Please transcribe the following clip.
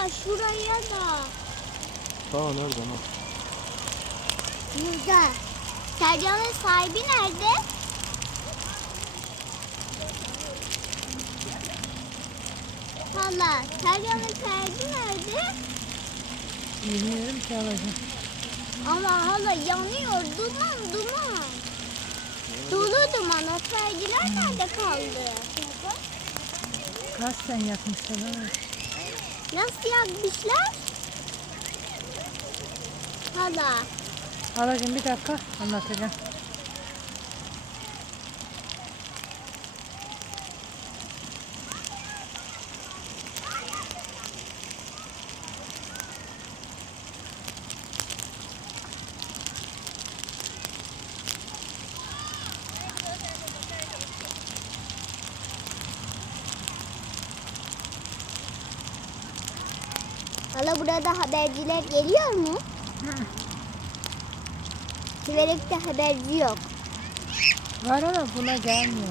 hala şuraya da. Nerede lan? Burada. Sercan'ın sahibi nerede? Hala Sercan'ın sahibi nerede? Bilmiyorum ki alacağım. Ama hala yanıyor. Duman. Dolu duman. O sergiler nerede kaldı? Kaç sen yakmışlar ama. Nasıl yakmışlar? Hala. Halacığım bir dakika anlatacağım. Hala burada haberciler geliyor mu? Siverek'te haberci yok. Var ama buna gelmiyor.